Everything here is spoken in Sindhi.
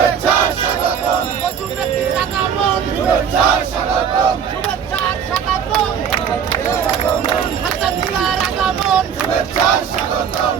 اچھا شگفتہ صبح 4 3 4 مون صبح 4 شگفتہ 7 4 مون حتى دیار آمدن صبح 4